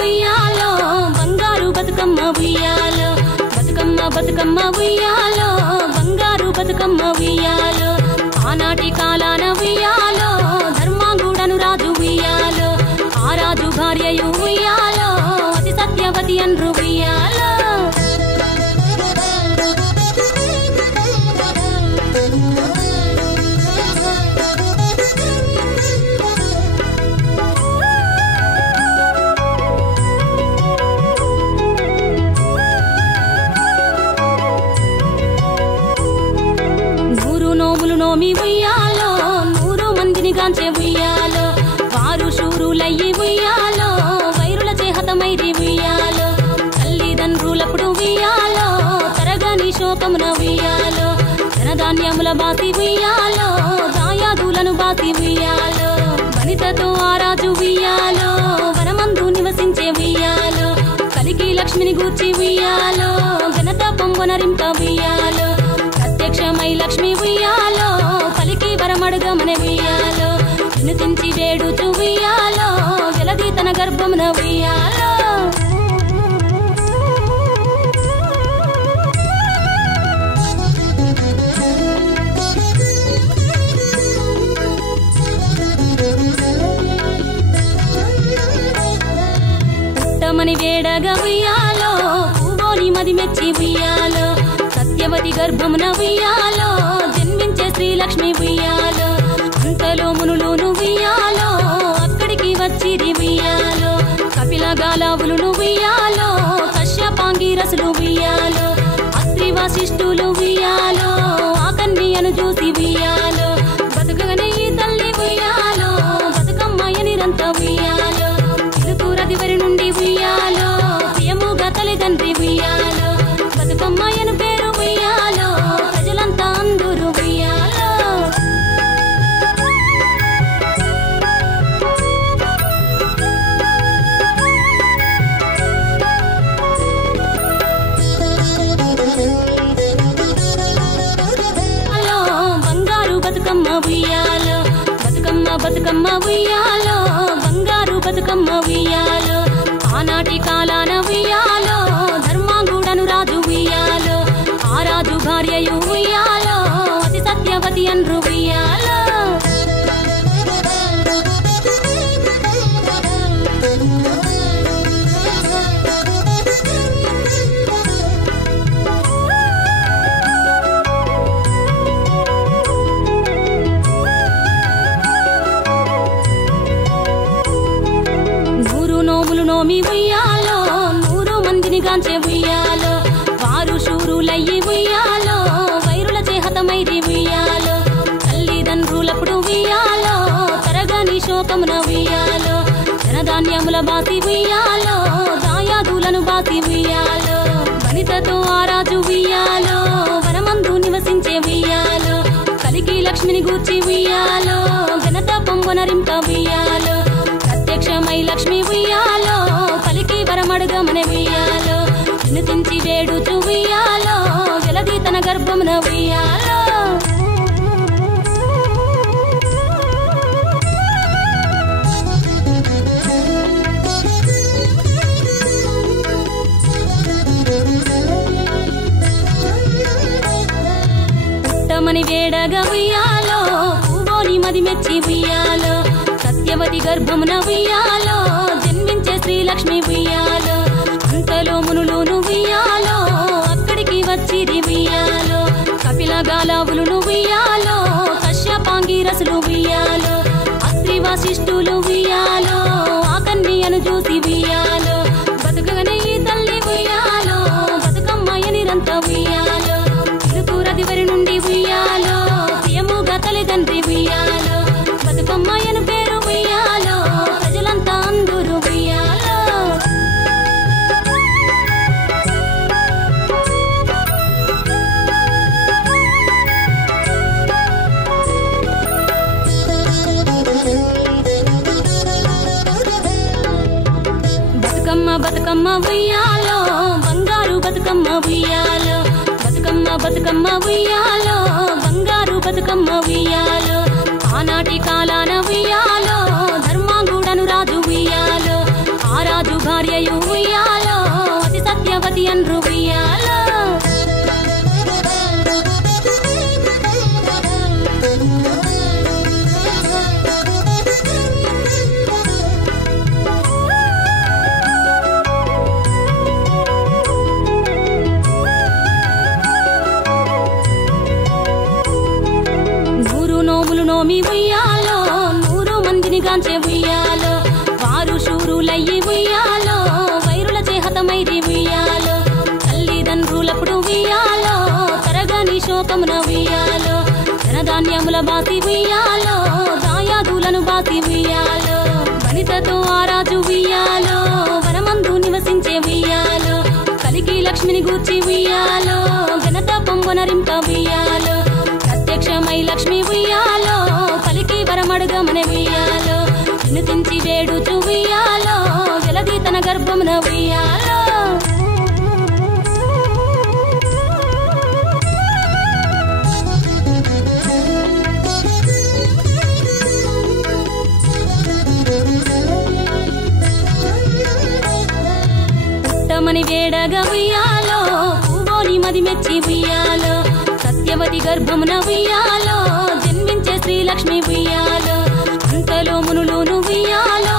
ఉయ్యాలో బంగారు బతుకమ్మ ఉయ్యాలో బతుకమ్మ బతుకమ్మ ఉయ్యాలో బంగారు బతుకమ్మ ఉయ్యాలో ఆనాటి కాలాన ఉయ్యాలో ధర్మాంగుడను రాజు ఉయ్యాలో ఆ రాజు భార్యయు ఉయ్యాలో అతి సత్యవతి అన్రు ఉయ్యాలో నోమి ఉయ్యాలో 100 మందిని గాంచే ఉయ్యాలో వారు శూరులయ్యి ఉయ్యాలో వైరుల చేహతమైరి ఉయ్యాలో తల్లిదండ్రులప్పుడు ఉయ్యాలో తరగని శోకమున ఉయ్యాలో ధనధాన్యముల బాసి ఉయ్యాలో దాయాదులను బాసి ఉయ్యాలో వనితతో ఆ రాజు ఉయ్యాలో వనమందు నివసించే ఉయ్యాలో కలికి లక్ష్మిని గూర్చి ఉయ్యాలో ఘనత పొంగనరింప ఉయ్యాలో ప్రత్యక్షమై లక్ష్మి ఉయ్యాలో పలికి వరమడుగమన ఉయ్యాలో వినుతించి వేడుచు ఉయ్యాలో జలది తన గర్భమున ఉయ్యాలో పుట్టమని వేడగా ఉయ్యాలో పూవోని మది మెచ్చి ఉయ్యాలో సత్యవతి గర్భమున ఉయ్యాలో జన్మించే శ్రీలక్ష్మి ఉయ్యాలో అంతలో మునులును ఉయ్యాలో అక్కడికి వచ్చిరి ఉయ్యాలో కపిల గాలావులును ఉయ్యాలో కశ్యపాంగిరసులు ఉయ్యాలో అత్రి వశిష్ఠులు ఉయ్యాలో ఆ కన్యను చూసి ఉయ్యాలో బతుకగనే ఈ తల్లి ఉయ్యాలో బతుకమ్మయ్య నిరంత ఉయ్యాలో ఇరుకురదివరి నుండి ఉయ్యాలో ప్రియముగా తల్లిదండ్రి ఉయ్యాలో బతుకమ్మయ్యను పేరు ఉయ్యాలో ప్రజలంతా అందరూ ఉయ్యాలో బంగారు బతుకమ్మ ఉయ్యాలో బతుకమ్మ బతుకమ్మ ఉయ్యాలో బంగారు బతుకమ్మ ఉయ్యాలో ఆనాటి కాలాన ఉయ్యాలో ధర్మాంగుడను రాజు ఉయ్యాలో ఆ రాజు భార్యయు ఉయ్యాలో అతి సత్యవతి అన్రు ఉయ్యాలో నోమి ఉయ్యాలో 100 మందిని గాంచే ఉయ్యాలో వారు శూరులయ్యి ఉయ్యాలో వైరుల చేహతమైరి ఉయ్యాలో తల్లిదండ్రులప్పుడు ఉయ్యాలో తరగని శోకమున ఉయ్యాలో ధనధాన్యముల బాసి ఉయ్యాలో దాయాదులను బాసి ఉయ్యాలో వనితతో ఆ రాజు ఉయ్యాలో వనమందు నివసించే ఉయ్యాలో కలికి లక్ష్మిని గూర్చి ఉయ్యాలో ఘనత పొంగనరింప ఉయ్యాలో ప్రత్యక్షమై లక్ష్మి ఉయ్యాలో పలికి వరమడుగమన ఉయ్యాలో వినుతించి వేడుచు ఉయ్యాలో జలది తన గర్భమున ఉయ్యాలో పుట్టమని వేడగా ఉయ్యాలో పూవోని మది మెచ్చి ఉయ్యాలో సత్యవతి గర్భమున ఉయ్యాలో జన్మించే శ్రీలక్ష్మి ఉయ్యాలో అంతలో మునులును ఉయ్యాలో అక్కడికి వచ్చిరి ఉయ్యాలో కపిల గాలావులును ఉయ్యాలో కశ్యపాంగిరసులు ఉయ్యాలో అత్రి వశిష్ఠులు ఉయ్యాలో ఆ కన్యను చూసి ఉయ్యాలో బతుకగనే ఈ తల్లి ఉయ్యాలో బతుకమ్మయ్య నిరంత ఉయ్యాలో ఇరుకురదివరి నుండి ఉయ్యాలో ప్రియముగా తల్లిదండ్రి ఉయ్యాలో బతుకమ్మయ్యను పేరు ఉయ్యాలో ప్రజలంతా అందరూ ఉయ్యాలో బతుకమ్మ బతుకమ్మ ఉయ్యాలో బంగారు బతుకమ్మ ఉయ్యాలో బతుకమ్మ బతుకమ్మ ఉయ్యాలో బంగారు బతుకమ్మ ఉయ్యాలో ఆనాటి కాలాన ఉయ్యాలో ధర్మాంగుడను రాజు ఉయ్యాలో ఆ రాజు భార్యయు ఉయ్యాలో అతి సత్యవతి అన్రు ఉయ్యాలో నోమి ఉయ్యాలో 100 మందిని గాంచే ఉయ్యాలో వారు శూరులయ్యి ఉయ్యాలో వైరుల చేహతమైరి ఉయ్యాలో తల్లిదండ్రులప్పుడు ఉయ్యాలో తరగని శోకమున ఉయ్యాలో ధనధాన్యముల బాసి ఉయ్యాలో దాయాదులను బాసి ఉయ్యాలో వనితతో ఆరాజు ఉయ్యాలో వనమందు నివసించే ఉయ్యాలో కలికి లక్ష్మిని గూర్చి ఉయ్యాలో ఘనత పొంగొనరింప ఉయ్యాలో ప్రత్యక్షమై లక్ష్మి ఉయ్యాలో పలికి వరమడుగమని ఉయ్యాలో వినుతించి వేడుచు ఉయ్యాలో వెలది తన గర్భమున ఉయ్యాలో పుట్టమని వేడగా ఉయ్యాలో పూవోని మది మెచ్చి ఉయ్యాలో సత్యవతి గర్భమున ఉయ్యాలో జన్మించే శ్రీలక్ష్మి ఉయ్యాలో అంతలో మునులును ఉయ్యాలో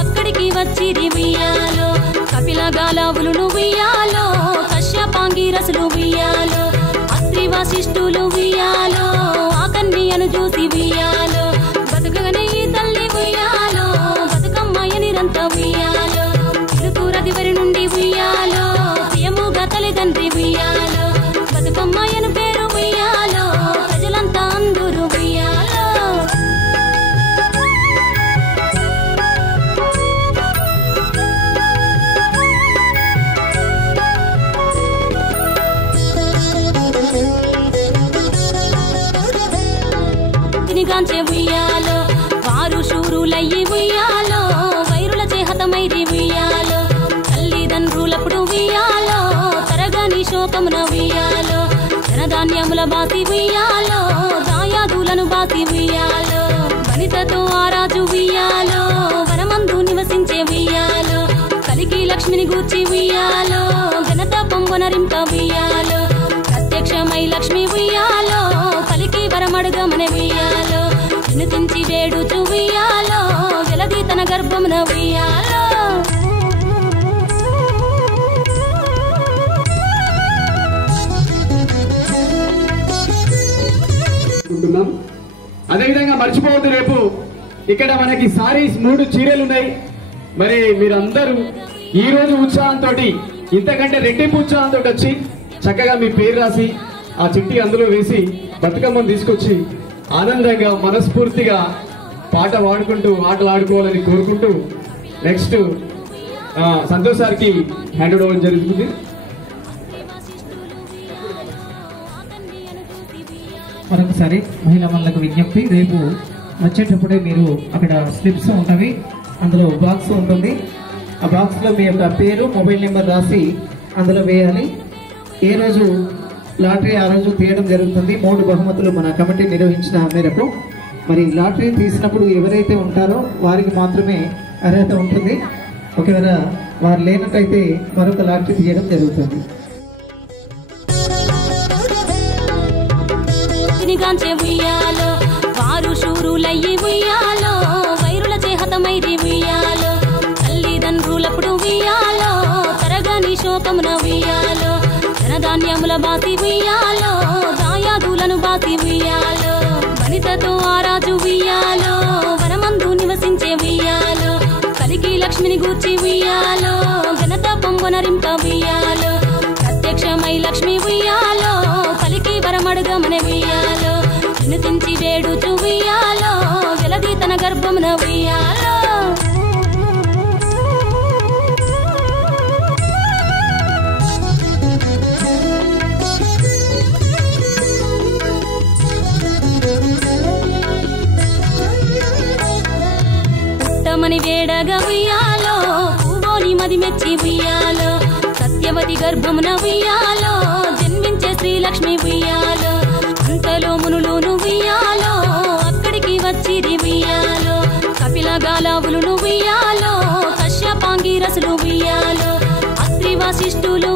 అక్కడికి వచ్చిరి ఉయ్యాలో కపిల గాలావులును ఉయ్యాలో కశ్యపాంగిరసులు ఉయ్యాలో అత్రి వశిష్ఠులు ఉయ్యాలో ఆ కన్యను చూసి ఉయ్యాలో బతుకగనే ఈ తల్లి ఉయ్యాలో బతుకమ్మయ్య నిరంత ఉయ్యాలో తిరుకురదివరి నుండి ఉయ్యాలో ప్రియముగా తల్లిదండ్రి ఉయ్యాలో బతుకమ్మయ్యను పేరు ఉయ్యాలో ప్రజలంతా అందరూ ఉయ్యాలో తినిగాంచే ఉయ్యాలో వారు శూరులయ్యి ఉయ్యాలో వైరుల చేహతమైరి ఉయ్యాలో తల్లిదండ్రులప్పుడు ఉయ్యాలో తరగని శోకమున ఉయ్యాలో ధనధాన్యముల బాసి ఉయ్యాలో దాయాదులను బాసి ఉయ్యాలో వనితతో ఆరాజు ఉయ్యాలో వనమందు నివసించే ఉయ్యాలో కలికి లక్ష్మిని గూర్చి ఉయ్యాలో ఘనత పొంగొనరింప ఉయ్యాలో ప్రత్యక్షమై లక్ష్మి ఉయ్యాలో పలికి వరమడుగమని ఉయ్యాలో వినుతించి వేడుచు ఉయ్యాలో వెలది తన గర్భమున ఉయ్యాలో అదేవిధంగా మర్చిపోవద్దు, రేపు ఇక్కడ మనకి సారీస్ 3 చీరలు ఉన్నాయి. మరి మీరందరూ ఈ రోజు ఉత్సాహంతో ఇంతకంటే రెట్టింపు ఉత్సాహంతో వచ్చి చక్కగా మీ పేరు రాసి ఆ చిట్టి అందులో వేసి బతుకమ్మను తీసుకొచ్చి ఆనందంగా మనస్ఫూర్తిగా పాట పాడుకుంటూ ఆటలు ఆడుకోవాలని కోరుకుంటూ నెక్స్ట్ సంతోష్ సార్కి హ్యాండ్ ఓవర్ జరుగుతుంది. మరొకసారి మహిళా మనులకు విజ్ఞప్తి, రేపు వచ్చేటప్పుడే మీరు అక్కడ స్లిప్స్ ఉంటవి, అందులో బాక్స్ ఉంటుంది. ఆ బాక్స్లో మీ యొక్క పేరు మొబైల్ నెంబర్ రాసి అందులో వేయాలి. ఏ రోజు లాటరీ ఆ రోజు తీయడం జరుగుతుంది. 3 బహుమతులు మన కమిటీ నిర్వహించిన మేరకు. మరి లాటరీ తీసినప్పుడు ఎవరైతే ఉంటారో వారికి మాత్రమే అర్హత ఉంటుంది. ఒకవేళ వారు లేనట్టయితే మరొక లాటరీ తీయడం జరుగుతుంది. గాంచే ఉయ్యాలో వారు శూరులయ్యి ఉయ్యాలో వైరుల చేహతమైరి ఉయ్యాలో తల్లిదండ్రులప్పుడు ఉయ్యాలో తరగని శోకమున ఉయ్యాలో ధనధాన్యముల బాసి ఉయ్యాలో దాయాదులను బాసి ఉయ్యాలో వనితతో ఆరాజు ఉయ్యాలో వనమందు నివసించే ఉయ్యాలో కలికి లక్ష్మిని గూర్చి ఉయ్యాలో ఘనత పొంగొనరింప ఉయ్యాలో ప్రత్యక్షమై లక్ష్మి ఉయ్యాలో పలికి వరమడుగమని ఉయ్యాలో వినుతించి వేడుచు ఉయ్యాలో వెలది తన గర్భమున ఉయ్యాలో పుట్టమని వేడగా ఉయ్యాలో పూవోని మది మెచ్చి ఉయ్యాలో సత్యవతి గర్భమున ఉయ్యాలో జన్మించే శ్రీలక్ష్మి ఉయ్యాలో అంతలో మునులును ఉయ్యాలో అక్కడికి వచ్చిరి ఉయ్యాలో కపిల గాలావులును ఉయ్యాలో కశ్యపాంగిరసులు కాసులు బియ్యాలు అత్రి వశిష్ఠులు